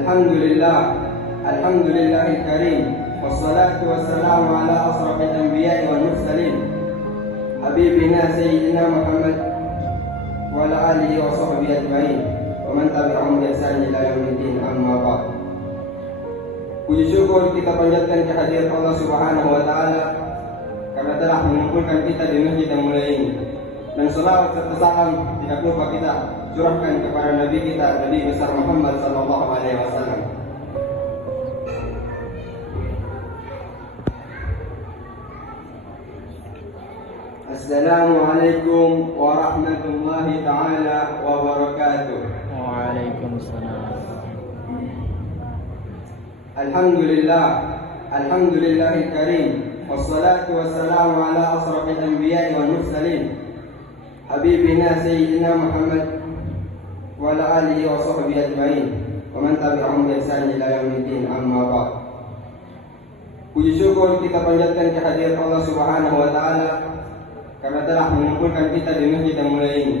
Alhamdulillahil karim, wassalatu wassalamu ala asrafil anbiya'i wal mursalin, habibina sayyidina Muhammad wa ala alihi wa sahbihi ajma'in, wa man tabi'ahum bi ihsan ila yaumiddin, amma ba'd. Puji syukur kita panjatkan kehadirat Allah Subhanahu wa taala karena telah mengumpulkan kita di masjid yang mulia ini. Dan salawat serta salam tidak lupa kita curahkan kepada Nabi kita, Nabi besar Muhammad sallallahu alaihi wasallam. Assalamualaikum warahmatullahi ta'ala wabarakatuh. Waalaikumsalam. Alhamdulillahil karim, wassalatu wassalamu ala asrafil anbiya'i wal mursalin, habibina sayyidina Muhammad wa ala alihi wa sahbihi ajma'in, wa man tabi'ahum bi ihsan ila yaumiddin, amma ba'd. Puji syukur kita panjatkan kehadirat Allah Subhanahu wa taala karena telah mengumpulkan kita di masjid yang mulia ini.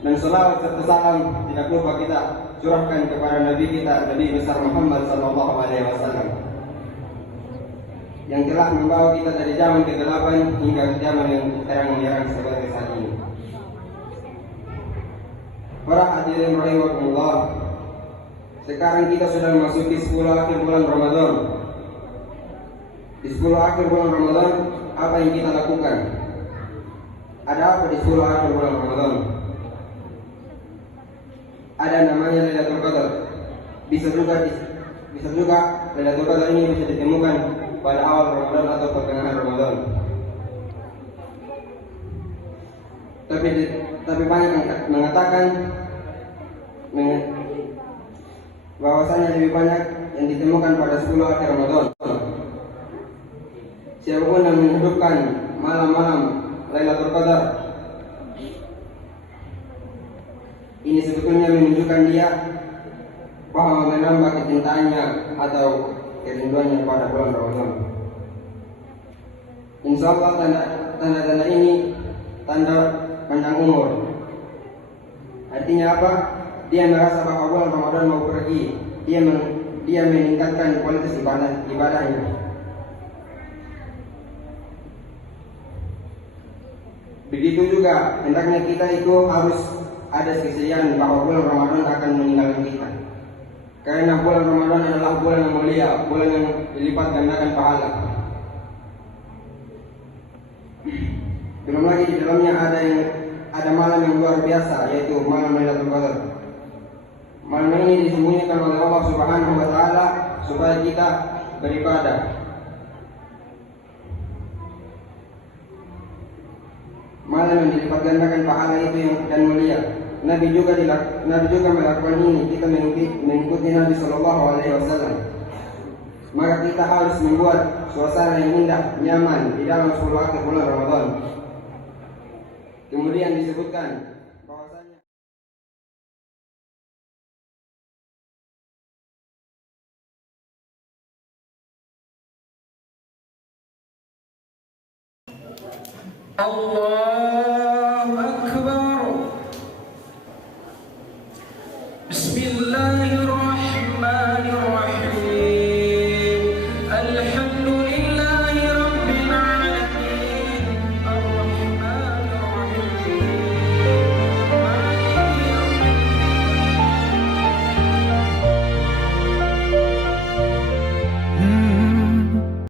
Dan salawat serta salam tidak lupa kita curahkan kepada Nabi kita, Nabi besar Muhammad sallallahu alaihi wasallam, yang telah membawa kita dari zaman kegelapan hingga ke zaman yang terang menyerang seperti saat ini. Para hadirin rahimakumullah, sekarang kita sudah memasuki 10 akhir bulan Ramadan. Di 10 akhir bulan Ramadan, apa yang kita lakukan? Ada apa di 10 akhir bulan Ramadan? Ada namanya Lailatul Qadar. Bisa juga Lailatul Qadar ini bisa ditemukan pada awal Ramadan atau pertengahan Ramadan. Tapi banyak yang mengatakan bahwasanya lebih banyak yang ditemukan pada 10 akhir Ramadan. Siapapun yang menghidupkan malam-malam Lailatul Qadar, ini sebetulnya menunjukkan dia bahwa menambah kecintaannya atau kerinduannya pada bulan Ramadan. Insya Allah tanda-tanda ini tanda panjang umur. Artinya apa? Dia merasa bahwa bulan Ramadan mau pergi. Dia meningkatkan kualitas ibadahnya. Begitu juga hendaknya kita itu harus ada kesediaan bahwa bulan Ramadan akan meninggalkan kita. Karena bulan Ramadan adalah bulan yang mulia, bulan yang dilipat gandakan pahala. Belum lagi di dalamnya ada malam yang luar biasa, yaitu malam Lailatul Qadar. Malam ini disembunyikan oleh Allah Subhanahu wa taala supaya kita beribadah. Malam yang dilipat gandakan pahala itu yang dan mulia. Nabi juga melakukan ini. Kita mengikuti Nabi Shallallahu Alaihi Wasallam. Maka kita harus membuat suasana yang indah, nyaman di dalam 10 akhir bulan Ramadan. Kemudian disebutkan bahwasanya Allahu Akbar. Bismillahirrahmanirrahim.